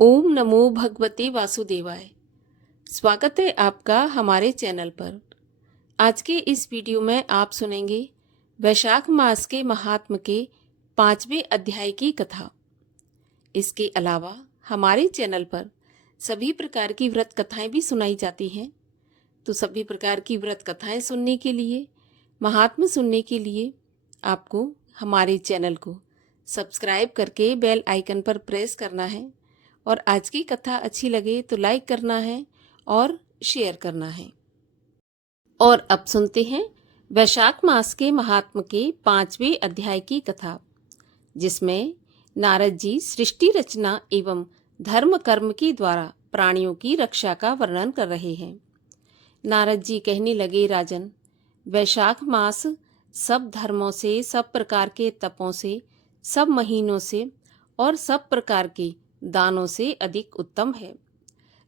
ओम नमो भगवते वासुदेवाय। स्वागत है आपका हमारे चैनल पर। आज के इस वीडियो में आप सुनेंगे वैशाख मास के महात्म के 5वें अध्याय की कथा। इसके अलावा हमारे चैनल पर सभी प्रकार की व्रत कथाएं भी सुनाई जाती हैं। तो सभी प्रकार की व्रत कथाएं सुनने के लिए, महात्म सुनने के लिए आपको हमारे चैनल को सब्सक्राइब करके बेल आइकन पर प्रेस करना है और आज की कथा अच्छी लगे तो लाइक करना है और शेयर करना है। और अब सुनते हैं वैशाख मास के महात्म के 5वें अध्याय की कथा, जिसमें नारद जी सृष्टि रचना एवं धर्म कर्म के द्वारा प्राणियों की रक्षा का वर्णन कर रहे हैं। नारद जी कहने लगे, राजन, वैशाख मास सब धर्मों से, सब प्रकार के तपों से, सब महीनों से और सब प्रकार के दानों से अधिक उत्तम है।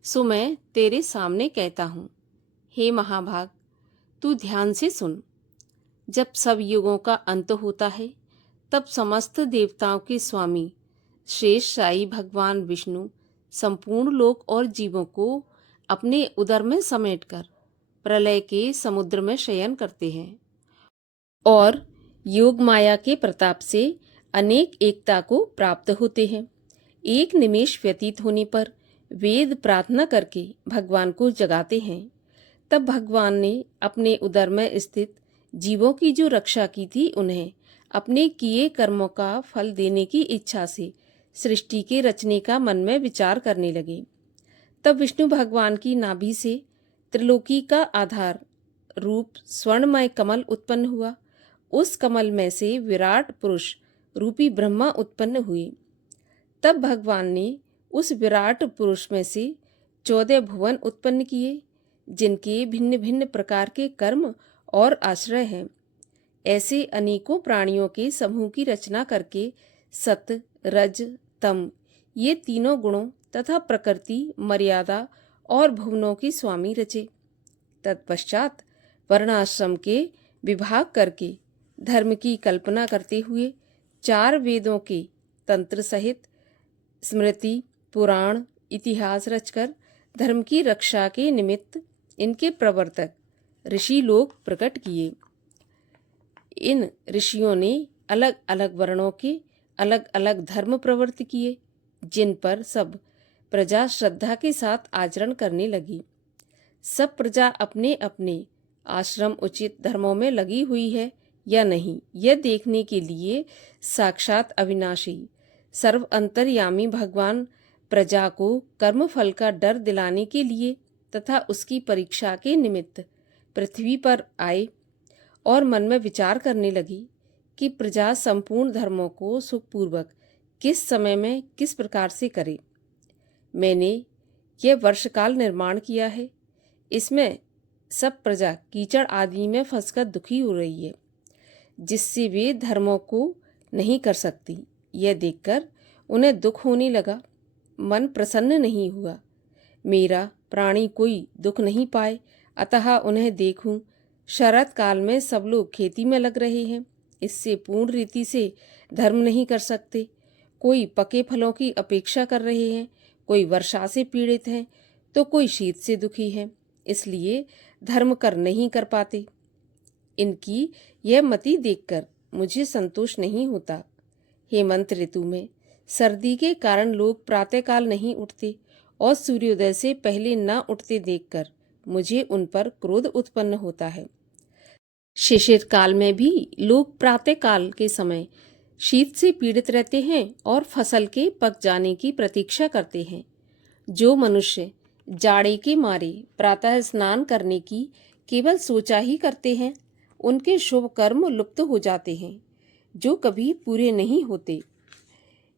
सो मैं तेरे सामने कहता हूँ, हे महाभाग, तू ध्यान से सुन। जब सब युगों का अंत होता है, तब समस्त देवताओं के स्वामी शेष शाही भगवान विष्णु संपूर्ण लोक और जीवों को अपने उदर में समेटकर प्रलय के समुद्र में शयन करते हैं और योग माया के प्रताप से अनेक एकता को प्राप्त होते हैं। एक निमेष व्यतीत होने पर वेद प्रार्थना करके भगवान को जगाते हैं। तब भगवान ने अपने उदर में स्थित जीवों की जो रक्षा की थी, उन्हें अपने किए कर्मों का फल देने की इच्छा से सृष्टि के रचने का मन में विचार करने लगे। तब विष्णु भगवान की नाभि से त्रिलोकी का आधार रूप स्वर्णमय कमल उत्पन्न हुआ। उस कमल में से विराट पुरुष रूपी ब्रह्मा उत्पन्न हुए। तब भगवान ने उस विराट पुरुष में से 14 भुवन उत्पन्न किए, जिनके भिन्न भिन्न प्रकार के कर्म और आश्रय हैं। ऐसे अनेकों प्राणियों के समूह की रचना करके सत, रज, तम ये तीनों गुणों तथा प्रकृति, मर्यादा और भुवनों के स्वामी रचे। तत्पश्चात वर्णाश्रम के विभाग करके धर्म की कल्पना करते हुए 4 वेदों के तंत्र सहित स्मृति, पुराण, इतिहास रचकर धर्म की रक्षा के निमित्त इनके प्रवर्तक ऋषि लोग प्रकट किए। इन ऋषियों ने अलग अलग वर्णों के अलग अलग धर्म प्रवृत्त किए, जिन पर सब प्रजा श्रद्धा के साथ आचरण करने लगी। सब प्रजा अपने अपने आश्रम उचित धर्मों में लगी हुई है या नहीं, यह देखने के लिए साक्षात अविनाशी सर्व अंतर्यामी भगवान प्रजा को कर्म फल का डर दिलाने के लिए तथा उसकी परीक्षा के निमित्त पृथ्वी पर आए और मन में विचार करने लगी कि प्रजा संपूर्ण धर्मों को सुखपूर्वक किस समय में किस प्रकार से करे। मैंने यह वर्षकाल निर्माण किया है। इसमें सब प्रजा कीचड़ आदि में फंसकर दुखी हो रही है, जिससे वे धर्मों को नहीं कर सकती। यह देखकर उन्हें दुख होने लगा, मन प्रसन्न नहीं हुआ। मेरा प्राणी कोई दुख नहीं पाए, अतः उन्हें देखूं। शरत काल में सब लोग खेती में लग रहे हैं, इससे पूर्ण रीति से धर्म नहीं कर सकते। कोई पके फलों की अपेक्षा कर रहे हैं, कोई वर्षा से पीड़ित हैं, तो कोई शीत से दुखी है, इसलिए धर्म कर नहीं कर पाते। इनकी यह मति देखकर मुझे संतोष नहीं होता। हेमंत ऋतु में सर्दी के कारण लोग प्रातःकाल नहीं उठते और सूर्योदय से पहले न उठते देखकर मुझे उन पर क्रोध उत्पन्न होता है। शिशिर काल में भी लोग प्रातःकाल के समय शीत से पीड़ित रहते हैं और फसल के पक जाने की प्रतीक्षा करते हैं। जो मनुष्य जाड़े के मारे प्रातः स्नान करने की केवल सोचा ही करते हैं, उनके शुभ कर्म लुप्त हो जाते हैं, जो कभी पूरे नहीं होते।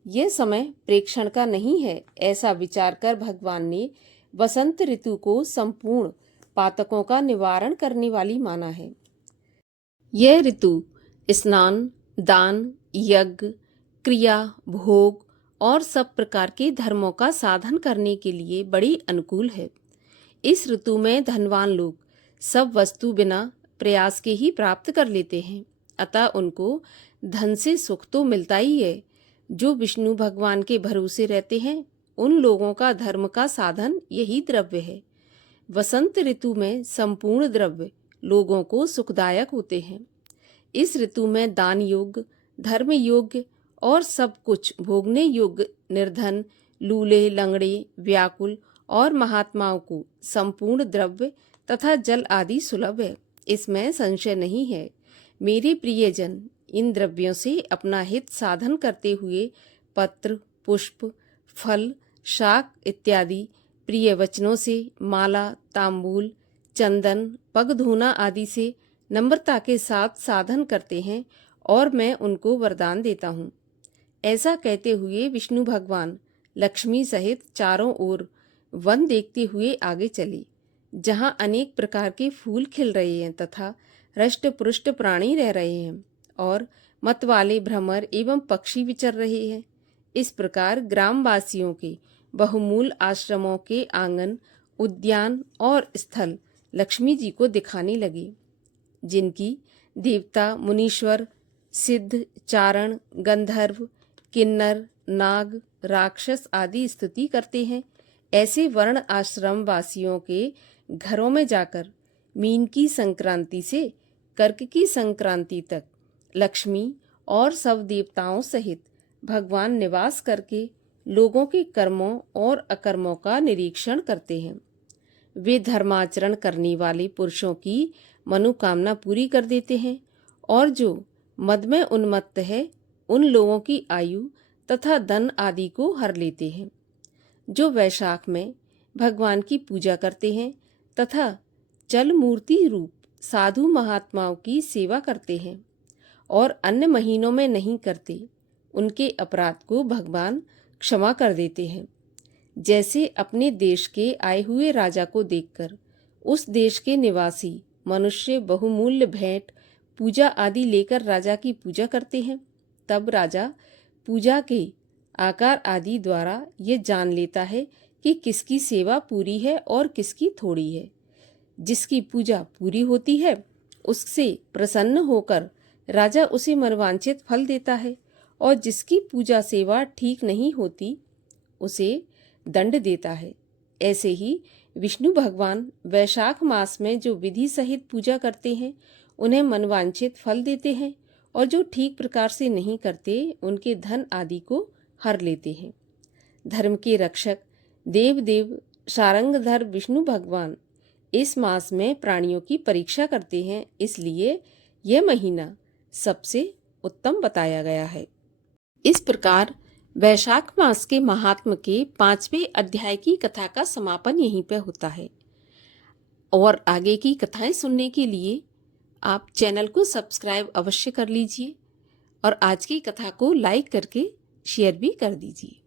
यह समय प्रेक्षण का नहीं है, ऐसा विचार कर भगवान ने वसंत ऋतु को संपूर्ण पातकों का निवारण करने वाली माना है। यह ऋतु स्नान, दान, यज्ञ, क्रिया, भोग और सब प्रकार के धर्मों का साधन करने के लिए बड़ी अनुकूल है। इस ऋतु में धनवान लोग सब वस्तु बिना प्रयास के ही प्राप्त कर लेते हैं, अतः उनको धन से सुख तो मिलता ही है। जो विष्णु भगवान के भरोसे रहते हैं, उन लोगों का धर्म का साधन यही द्रव्य है। वसंत ऋतु में संपूर्ण द्रव्य लोगों को सुखदायक होते हैं। इस ऋतु में दान योग्य, धर्म योग्य और सब कुछ भोगने योग्य निर्धन, लूले, लंगड़े, व्याकुल और महात्माओं को संपूर्ण द्रव्य तथा जल आदि सुलभ है, इसमें संशय नहीं है। मेरे प्रियजन, इन द्रव्यों से अपना हित साधन करते हुए पत्र, पुष्प, फल, शाक इत्यादि प्रिय वचनों से, माला, तांबूल, चंदन, पग धोना आदि से नम्रता के साथ साधन करते हैं और मैं उनको वरदान देता हूँ। ऐसा कहते हुए विष्णु भगवान लक्ष्मी सहित चारों ओर वन देखते हुए आगे चले, जहाँ अनेक प्रकार के फूल खिल रहे हैं तथा हृष्ट पुष्ट प्राणी रह रहे हैं और मतवाले भ्रमर एवं पक्षी विचर रहे हैं। इस प्रकार ग्रामवासियों के बहुमूल आश्रमों के आंगन, उद्यान और स्थल लक्ष्मी जी को दिखाने लगे, जिनकी देवता, मुनीश्वर, सिद्ध, चारण, गंधर्व, किन्नर, नाग, राक्षस आदि स्तुति करते हैं। ऐसे वर्ण आश्रम वासियों के घरों में जाकर मीन की संक्रांति से कर्क की संक्रांति तक लक्ष्मी और सब देवताओं सहित भगवान निवास करके लोगों के कर्मों और अकर्मों का निरीक्षण करते हैं। वे धर्माचरण करने वाले पुरुषों की मनोकामना पूरी कर देते हैं और जो मद में उन्मत्त है उन लोगों की आयु तथा धन आदि को हर लेते हैं। जो वैशाख में भगवान की पूजा करते हैं तथा जल मूर्ति रूप साधु महात्माओं की सेवा करते हैं और अन्य महीनों में नहीं करते, उनके अपराध को भगवान क्षमा कर देते हैं। जैसे अपने देश के आए हुए राजा को देखकर उस देश के निवासी मनुष्य बहुमूल्य भेंट, पूजा आदि लेकर राजा की पूजा करते हैं, तब राजा पूजा के आकार आदि द्वारा ये जान लेता है कि किसकी सेवा पूरी है और किसकी थोड़ी है। जिसकी पूजा पूरी होती है उससे प्रसन्न होकर राजा उसे मनवांछित फल देता है और जिसकी पूजा सेवा ठीक नहीं होती उसे दंड देता है। ऐसे ही विष्णु भगवान वैशाख मास में जो विधि सहित पूजा करते हैं उन्हें मनवांछित फल देते हैं और जो ठीक प्रकार से नहीं करते उनके धन आदि को हर लेते हैं। धर्म के रक्षक देव शारंगधर विष्णु भगवान इस मास में प्राणियों की परीक्षा करते हैं, इसलिए यह महीना सबसे उत्तम बताया गया है। इस प्रकार वैशाख मास के महात्म के 5वें अध्याय की कथा का समापन यहीं पर होता है और आगे की कथाएं सुनने के लिए आप चैनल को सब्सक्राइब अवश्य कर लीजिए और आज की कथा को लाइक करके शेयर भी कर दीजिए।